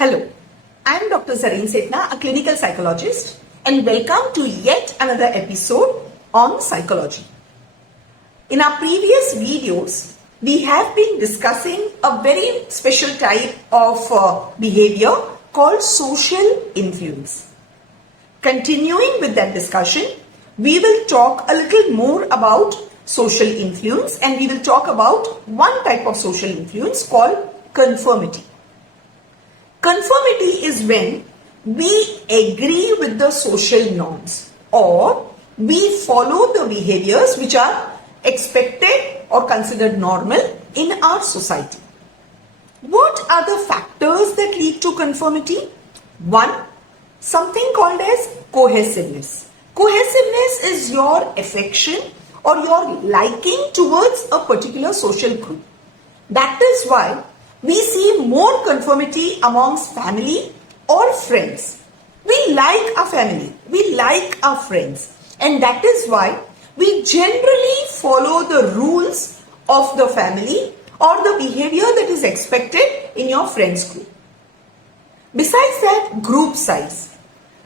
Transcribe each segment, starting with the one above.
Hello, I am Dr. Zareen Setna, a clinical psychologist, and welcome to yet another episode on psychology. In our previous videos, we have been discussing a very special type of behavior called social influence. Continuing with that discussion, we will talk a little more about social influence, and we will talk about one type of social influence called conformity. Conformity is when we agree with the social norms or we follow the behaviors which are expected or considered normal in our society. What are the factors that lead to conformity? One, something called as cohesiveness. Cohesiveness is your affection or your liking towards a particular social group. That is why we see more conformity amongst family or friends. We like our family, we like our friends, and that is why we generally follow the rules of the family or the behavior that is expected in your friends group. Besides that, group size.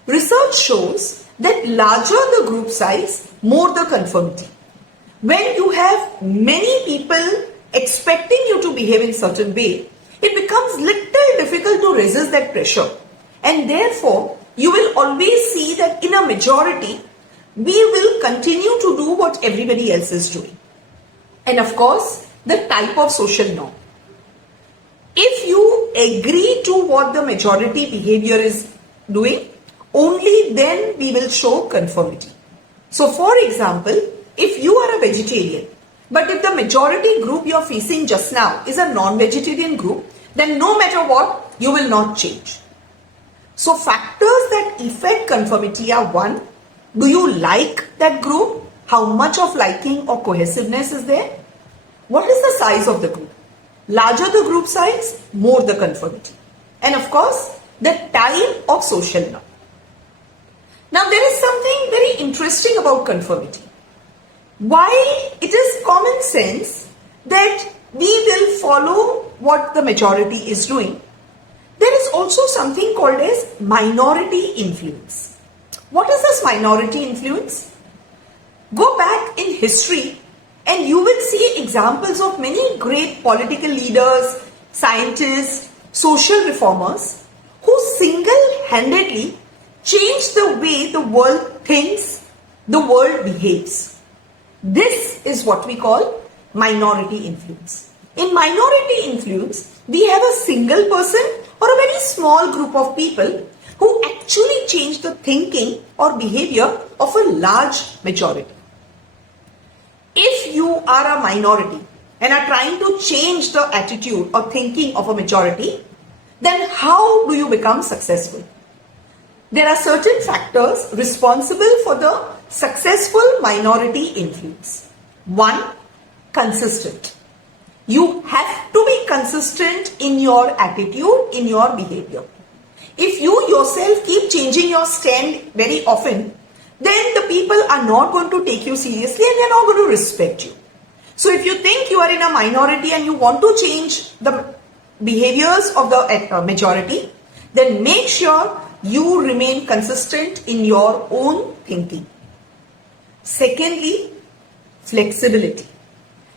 Research shows that larger the group size, more the conformity. When you have many people expecting you to behave in certain way, it becomes little difficult to resist that pressure. And therefore, you will always see that in a majority, we will continue to do what everybody else is doing. And of course, the type of social norm. If you agree to what the majority behavior is doing, only then we will show conformity. So for example, if you are a vegetarian, but if the majority group you are facing just now is a non-vegetarian group, then no matter what, you will not change. So factors that affect conformity are: one, do you like that group? How much of liking or cohesiveness is there? What is the size of the group? Larger the group size, more the conformity. And of course, the type of social norm. Now there is something very interesting about conformity. While it is common sense that we will follow what the majority is doing, there is also something called as minority influence. What is this minority influence? Go back in history and you will see examples of many great political leaders, scientists, social reformers who single-handedly changed the way the world thinks, the world behaves. This is what we call minority influence. In minority influence, we have a single person or a very small group of people who actually change the thinking or behavior of a large majority. If you are a minority and are trying to change the attitude or thinking of a majority, then how do you become successful? There are certain factors responsible for the successful minority influence. One, consistent. You have to be consistent in your attitude, in your behavior. If you yourself keep changing your stand very often, then the people are not going to take you seriously and they are not going to respect you. So if you think you are in a minority and you want to change the behaviors of the majority, then make sure you remain consistent in your own thinking. Secondly, flexibility.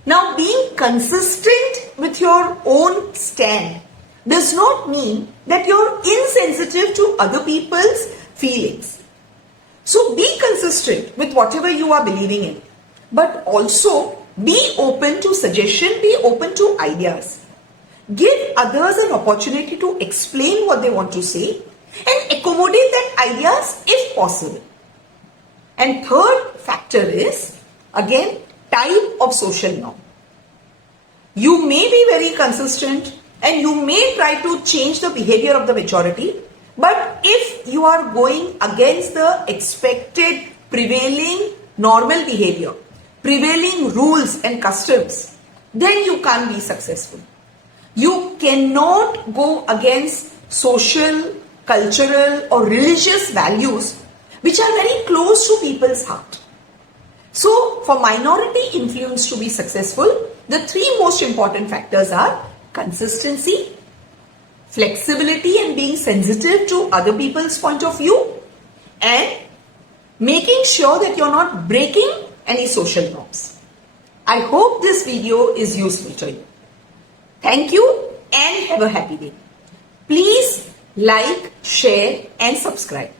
Now, being consistent with your own stand does not mean that you're insensitive to other people's feelings. So be consistent with whatever you are believing in, but also be open to suggestion, be open to ideas. Give others an opportunity to explain what they want to say and accommodate that ideas if possible. And third factor is, again, type of social norm. You may be very consistent and you may try to change the behavior of the majority, but if you are going against the expected prevailing normal behavior, prevailing rules and customs, then you can't be successful. You cannot go against social, cultural or religious values which are very close to people's heart. So, for minority influence to be successful, the three most important factors are consistency, flexibility and being sensitive to other people's point of view, and making sure that you're not breaking any social norms. I hope this video is useful to you. Thank you and have a happy day. Please like, share and subscribe.